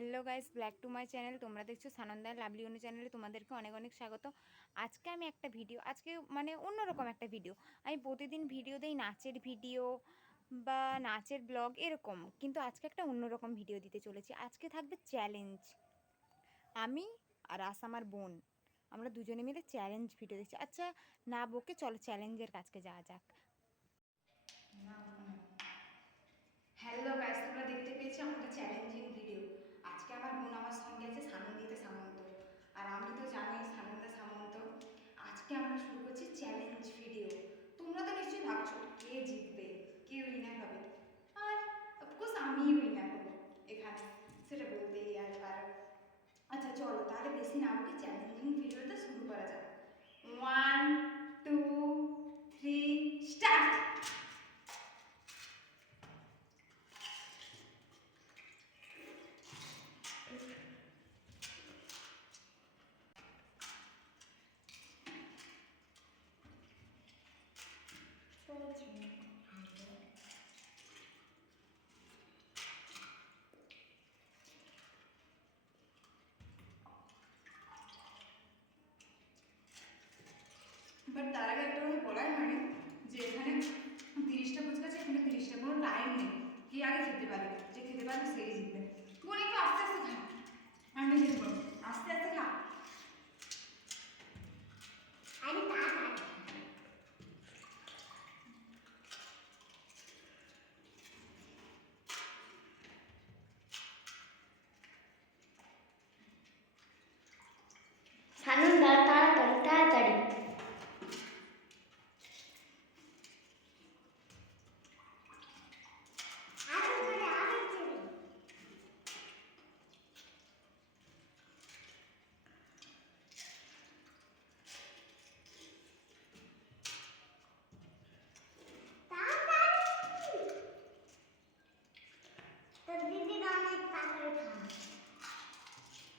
Hello guys, back to my channel, তোমরা দেখছ সানন্দার lovely অনু চ্যানেলে তোমাদেরকে অনেক অনেক স্বাগত। আজকে আমি একটা ভিডিও, আজকে মানে অন্যরকম একটা ভিডিও। আমি প্রতিদিন ভিডিও দিই নাচের ভিডিও বা নাচের ব্লগ এরকম, কিন্তু আজকে একটা অন্যরকম ভিডিও দিতে চলেছি। আজকে থাকবে চ্যালেঞ্জ। আমি আর আস আমার বোন, আমরা দুজনে মিলে চ্যালেঞ্জ ভিডিও দেখছি। আচ্ছা না বকে চলো চ্যালেঞ্জের কাছকে যাওয়া যাক। হ্যালো গাইস, তোমরা দেখতে পেয়েছ আমাদের চ্যালেঞ্জিং ভিডিও। আজকে আমার বোন আমার সঙ্গে আছে সানন্দিতা সামন্ত। আর আমি তো জানোই সানন্দা সামন্ত। আজকে আমরা শুরু করছি চ্যালেঞ্জ ভিডিও তোমরা তো নিশ্চয়ই ভাবছ, কে জিতবে? কে উইনার হবে? আর অফকোর্স আমিই উইনার হব এখানে, সেটা বলতেই আর পারো আচ্ছা চলো, তাহলে বেশি না বকে চ্যালেঞ্জিং ভিডিওটা শুরু করা যাক। ওয়ান বাট তার আগে একটা কথা বলাই হয়নি যে এখানে তিরিশটা ফুচকা আছে এখানে তিরিশটা কোনো টাইম নেই কে আগে খেতে পারে যে খেতে পারবে সেই জিতবে বোন একটু আস্তে আস্তে খা আমি সানন্দা তাড়াতাড়ি তাড়াতাড়ি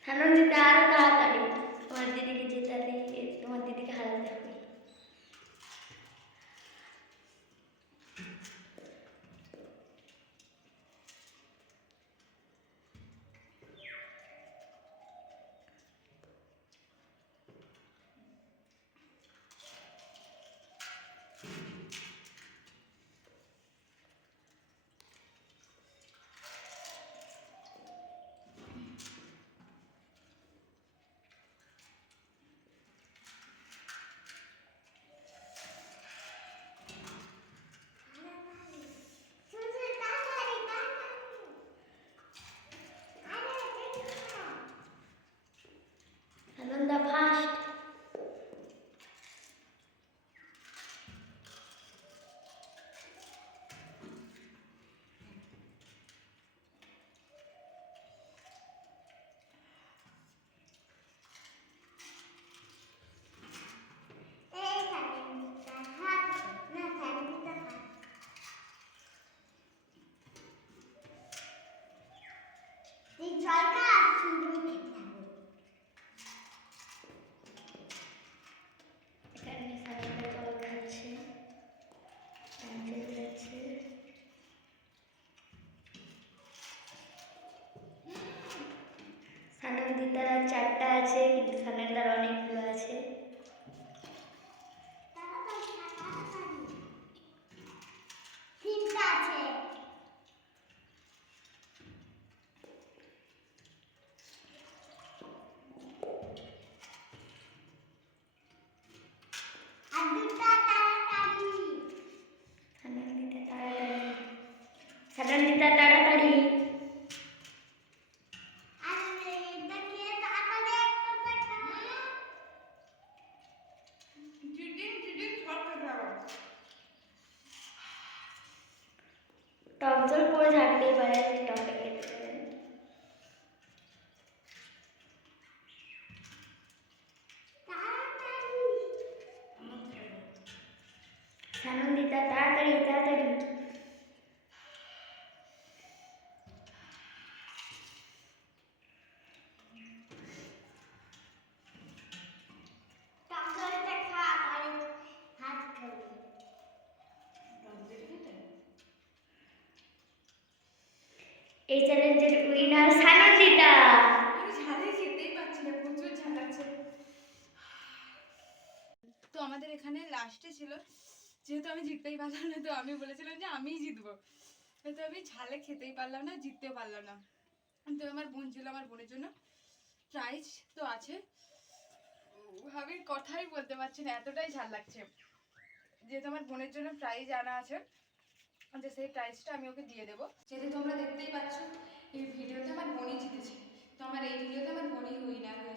সানন্দিতা আরও তাড়াতাড়ি তোমার দিদিকে জেতাতে তোমার দিদিকে হারাতে হবে আনন্দা ফার্স্ট জলটা সুন্দর এখানে সানন্দা জল খাচ্ছে পেন্সিল খাচ্ছে আর চারটা আছে কিন্তু সানন্দার অনেকগুলো আছে। তিনটা আছে। আনন্দিতা তাড়াতাড়ি তাড়াতাড়ি এই চ্যালেঞ্জের উইনার সানন্দিতা তো আমাদের এখানে লাস্টে ছিল যেহেতু আমি জিততেই পারলাম না, তো আমি বলেছিলাম যে আমিই জিতবো। তো আমি ঝালে খেতেই পারলাম না, জিততেও পারলাম না। তো আমার বোন ছিল আমার বোনের জন্য। প্রাইজ তো আছে। আমি কথাই বলতে পারছি না, এতটাই ঝাল লাগছে। যেহেতু আমার বোনের জন্য প্রাইজ আনা আছে, যে সেই প্রাইজটা আমি ওকে দিয়ে দেবো। যেহেতু তোমরা দেখতেই পাচ্ছ, এই ভিডিওতে আমার বোনই জিতেছে। তো আমার এই ভিডিওতে আমার বোনই উইনার হয়েছে